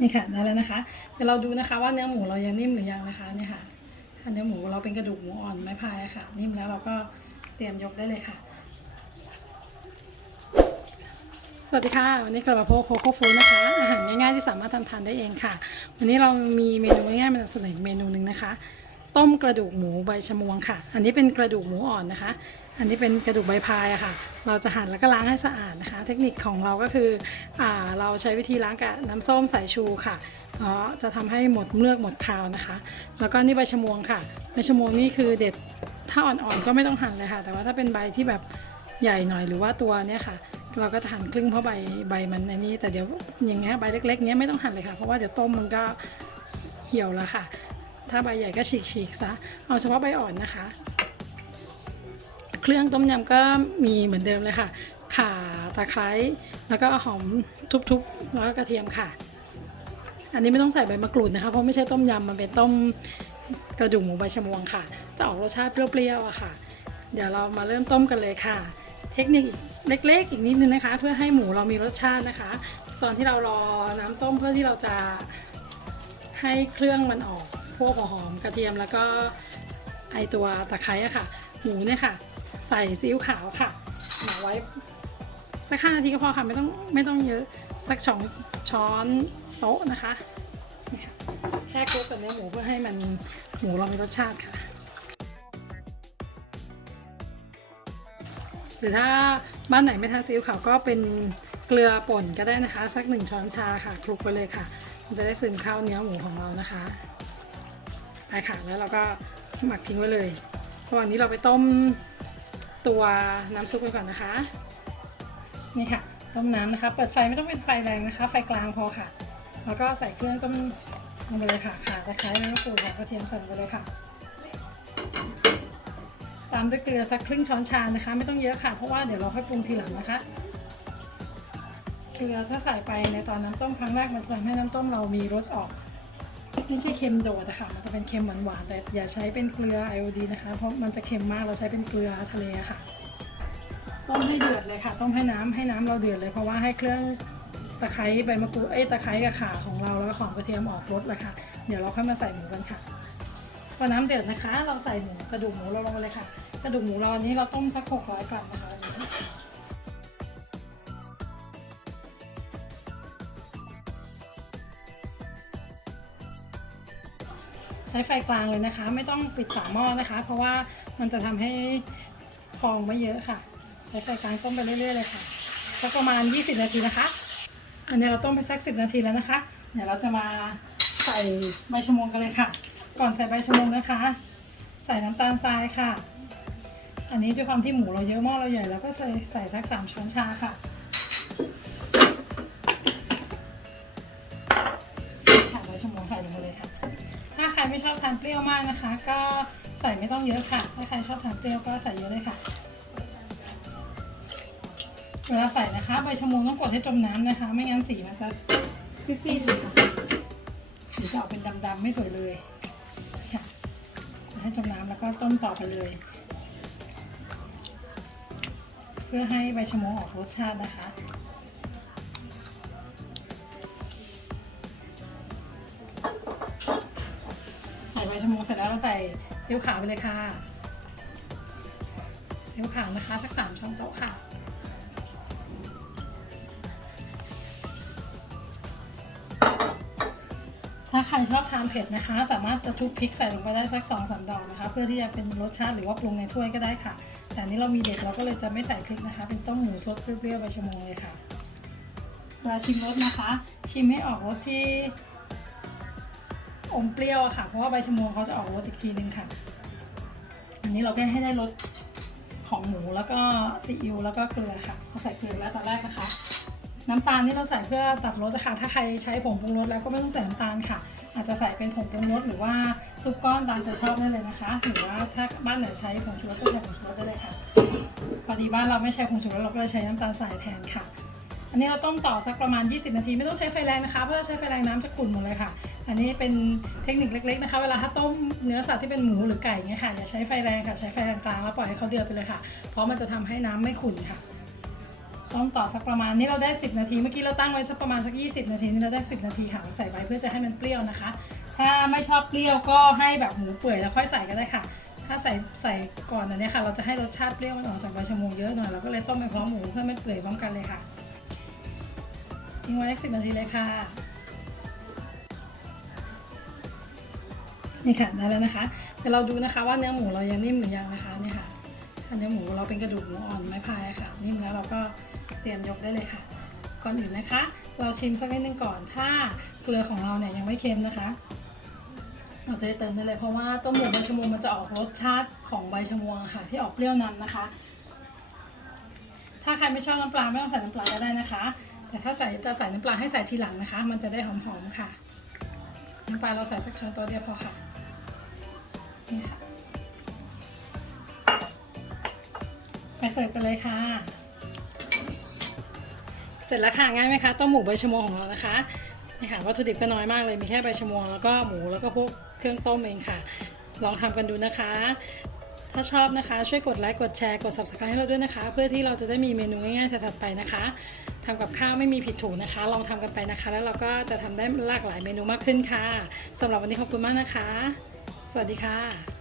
นี่ค่ะได้แล้วนะคะเดี๋ยวเราดูนะคะว่าเนื้อหมูเรายังนิ่มหรือยังนะคะเนี่ยค่ะถ้าเนื้อหมูเราเป็นกระดูกหมูอ่อนไม้พายะค่ะ นิ่มแล้วเราก็เตรียมยกได้เลยค่ะ สวัสดีค่ะ วันนี้กลับมาพบโคโค่ฟูนะคะ อาหารง่ายๆที่สามารถทำทานได้เองค่ะ วันนี้เรามีเมนูง่ายๆมานำเสนอเมนูหนึ่งนะคะ ต้มกระดูกหมูใบชะมวงค่ะ อันนี้เป็นกระดูกหมูอ่อนนะคะ อันนี้เป็นกระดูกใบพายอะค่ะ เราจะหั่นแล้วก็ล้างให้สะอาดนะคะ เทคนิคของเราก็คืออเราใช้วิธีล้างกับน้ำส้มสายชูค่ะเพราะจะทำให้หมดเมือกหมดคาวนะคะ แล้วก็นี่ใบชะมวงค่ะ ใบชะมวงนี่คือเด็ด ถ้าอ่อนๆก็ไม่ต้องหั่นเลยค่ะ แต่ว่าถ้าเป็นใบที่แบบใหญ่หน่อยหรือว่าตัวเนี้ยค่ะ เราก็จะหั่นครึ่งเพราะใบใบมันในนี้แต่เดี๋ยวอย่างเงี้ยใบเล็กๆเนี้ยไม่ต้องหั่นเลยค่ะ เพราะว่าเดี๋ยวต้มมันก็เหี่ยวแล้วค่ะ ถ้าใบใหญ่ก็ฉีกๆซะ เอาเฉพาะใบอ่อนนะคะ เครื่องต้มยำก็มีเหมือนเดิมเลยค่ะ ข่าตะไคร้แล้วก็หอมทุบๆ แล้วก็กระเทียมค่ะ อันนี้ไม่ต้องใส่ใบมะกรูดนะคะ เพราะไม่ใช่ต้มยำมันเป็นต้มกระดูกหมูใบชะมวงค่ะ จะออกรสชาติเปรี้ยวๆอะค่ะ เดี๋ยวเรามาเริ่มต้มกันเลยค่ะ เทคนิคอีกเล็กๆ อีกนิดนึงนะคะ เพื่อให้หมูเรามีรสชาตินะคะ ตอนที่เรารอน้ำต้มเพื่อที่เราจะให้เครื่องมันออกพวกหัวหอมกระเทียมแล้วก็ไอตัวตะไคร้อะค่ะ หมูเนี่ยค่ะ ใส่ซีอิ๊วขาวค่ะเอาไว้สักห้านาทีก็พอค่ะไม่ต้องไม่ต้องเยอะสักสองช้อนโต๊ะนะคะนี่ค่ะแค่คลุกกับเนื้อหมูเพื่อให้มันหมูเรามีรสชาติค่ะ หรือถ้าบ้านไหนไม่ทานซีอิ๊วขาวก็เป็นเกลือป่นก็ได้นะคะ สักหนึ่งช้อนชาค่ะคลุกไปเลยค่ะ มันจะได้ซึมเข้าเนื้อหมูของเรานะคะไปค่ะแล้วเราก็หมักทิ้งไว้เลยระหว่างนี้เราไปต้ม ตัวน้ำซุปกันก่อนนะคะ นี่ค่ะ ต้มน้ำนะคะ เปิดไฟไม่ต้องเป็นไฟแรงนะคะ ไฟกลางพอค่ะ แล้วก็ใส่เครื่องต้มลงไปเลยค่ะขาตะไคร้ใบมะกรูดกระเทียมใส่ไปเลยค่ะ ตามด้วยเกลือสักครึ่งช้อนชานะคะ ไม่ต้องเยอะค่ะ เพราะว่าเดี๋ยวเราค่อยปรุงทีหลังนะคะ เกลือถ้าใส่ไปในตอนน้ำต้มครั้งแรกมันจะทำให้น้ำต้มเรามีรสออก ไม่ใช่เค็มโดดนะคะมันจะเป็นเค็มหวานๆแต่อย่าใช้เป็นเกลือไอโอดีนะคะ เพราะมันจะเค็มมากเราใช้เป็นเกลือทะเลค่ะ ต้มให้เดือดเลยค่ะ ต้มให้น้ำให้น้ำเราเดือดเลยเพราะว่าให้เครื่องตะไคร้ใบมะกรูดเอ้ยตะไคร้กับข่าของเราแล้วก็หอมกระเทียมออกรสเลยค่ะ เดี๋ยวเราค่อยมาใส่หมูกันค่ะพอน้ำเดือดนะคะ เราใส่หมูกระดูกหมูเราลงไปเลยค่ะ กระดูกหมูเราอันนี้เราต้มสักหกร้อยกรัมนะคะ ใช้ไฟกลางเลยนะคะ ไม่ต้องปิดฝาหม้อนะคะ เพราะว่ามันจะทำให้ฟองไม่เยอะค่ะ ใช้ไฟกลางต้มไปเรื่อยๆเลยค่ะสักประมาณ 20 นาทีนะคะ อันนี้เราต้มไปสัก 10 นาทีแล้วนะคะ เดี๋ยวเราจะมาใส่ใบชะมงกันเลยค่ะ ก่อนใส่ใบชะมงนะคะ ใส่น้ำตาลทรายค่ะ อันนี้ด้วยความที่หมูเราเยอะหม้อเราใหญ่แล้วก็ใส่ใส่สักสามช้อนชาค่ะค่ใบชะมงใส่ลงไปเลยค่ะ ถ้าใครไม่ชอบทานเปรี้ยวมากนะคะ ก็ใส่ไม่ต้องเยอะค่ะ ถ้าใครชอบทานเปรี้ยวก็ใส่เยอะเลยค่ะ เวลาใส่นะคะใบชะมวงต้องกดให้จมน้ำนะคะ ไม่งั้นสีมันจะซีดๆเลยค่ะสีจะออกเป็นดำๆไม่สวยเลยค่ะให้จมน้ำแล้วก็ต้มต่อไปเลย เพื่อให้ใบชะมวงออกรสชาตินะคะ ชะมวงเสร็จแล้วเราใส่ซีอิ๊วขาวไปเลยค่ะซีอิ๊วขาวนะคะสักสามช้อนโต๊ะค่ะถ้าใครชอบทานเผ็ดนะคะ สามารถจะทุบพริกใส่ลงไปได้สักสองสามดอกนะคะ เพื่อที่จะเป็นรสชาติหรือว่าปรุงในถ้วยก็ได้ค่ะ แต่นี้เรามีเด็กเราก็เลยจะไม่ใส่พริกนะคะ เป็นต้มหมูสดเปรี้ยวๆใบชะมงเลยค่ะเวลาชิมรสนะคะ ชิมให้ออกรสที่ อมเปรี้ยวอะค่ะ เพราะว่าใบชะมวงเขาจะออกรสอีกทีนึงค่ะ อันนี้เราแค่ให้ได้รสของหมูแล้วก็ซีอิ๊วแล้วก็เกลือค่ะเราใส่เกลือแล้วตอนแรกนะคะ น้ำตาลนี่เราใส่เพื่อตัดรสนะคะถ้าใครใช้ผงปรุงรสแล้วก็ไม่ต้องใส่น้ำตาลค่ะ อาจจะใส่เป็นผงปรุงรสหรือว่าซุปก้อนตามใจชอบได้เลยนะคะ หรือว่าถ้าบ้านไหนใช้ผงชูรสก็ใส่ผงชูรสได้เลยค่ะพอดีบ้านเราไม่ใช้ผงชูรสเราก็ใช้น้ำตาลทรายแทนค่ะอันนี้เราต้มต่อสักประมาณ 20 นาที ไม่ต้องใช้ไฟแรงนะคะ เพราะถ้าใช้ไฟแรงน้ำจะขุ่นหมดเลยค่ะ อันนี้เป็นเทคนิคเล็กๆนะคะ เวลาถ้าต้มเนื้อสัตว์ที่เป็นหมูหรือไก่เนี่ยค่ะ อย่าใช้ไฟแรงค่ะ ใช้ไฟกลางๆแล้วปล่อยให้เขาเดือดไปเลยค่ะ เพราะมันจะทำให้น้ำไม่ขุ่นค่ะ ต้มต่อสักประมาณนี้เราได้ 10 นาที เมื่อกี้เราตั้งไว้สักประมาณสัก 20 นาที นี่เราได้ 10 นาทีค่ะเราใส่ไว้เพื่อจะให้มันเปรี้ยวนะคะ ถ้าไม่ชอบเปรี้ยวก็ให้แบบหมูเปื่อยแล้วค่อยใส่ก็ได้ค่ะ ถ้าใส่ใส่ก่อนอันเนี้ยค่ะ เราจะให้รสชาติเปรี้ยวมันออกจากใบชะมวงเยอะหน่อย เราก็เลยต้มไปพร้อมหมูเพื่อไม่เปื่อยพร้อมกันเลยค่ะทิ้งไว้สักสินาทีเลยค่ะ นี่ค่ะได้แล้วนะคะเดี๋ยวเราดูนะคะว่าเนื้อหมูเรายังนิ่มหรือยังนะคะเนี่ยค่ะถ้าเนื้อหมูเราเป็นกระดูกหมูอ่อนไม้พายค่ะ นิ่มแล้วเราก็เตรียมยกได้เลยค่ะ ก่อนอื่นนะคะ เราชิมสักนิดนึงก่อน ถ้าเกลือของเราเนี่ยยังไม่เค็มนะคะ เราจะได้เติมได้เลยเพราะว่าต้มหมูใบชะมวงมันจะออกรสชาติของใบชะมวงค่ะ ที่ออกเปรี้ยวนำนะคะ ถ้าใครไม่ชอบน้ำปลาไม่ต้องใส่น้ำปลาก็ได้นะคะ แต่ถ้าใส่จะใส่น้ำปลาให้ใส่ทีหลังนะคะ มันจะได้หอมๆค่ะน้ำปลาเราใส่สักช้อนโต๊ะเดียวพอค่ะ นี่ค่ะ ไปเสิร์ฟกันเลยค่ะ เสร็จแล้วค่ะง่ายไหมคะต้มหมูใบชะมวงของเรานะคะนี่ค่ะวัตถุดิบก็น้อยมากเลยมีแค่ใบชะมวงแล้วก็หมูแล้วก็พวกเครื่องต้มเองค่ะ ลองทำกันดูนะคะ ถ้าชอบนะคะช่วยกดไลค์กดแชร์กด subscribe ให้เราด้วยนะคะ เพื่อที่เราจะได้มีเมนูง่ายๆถัดไปนะคะทำกับข้าวไม่มีผิดถูกนะคะ ลองทำกันไปนะคะ แล้วเราก็จะทำได้หลากหลายเมนูมากขึ้นค่ะสำหรับวันนี้ขอบคุณมากนะคะ สวัสดีค่ะ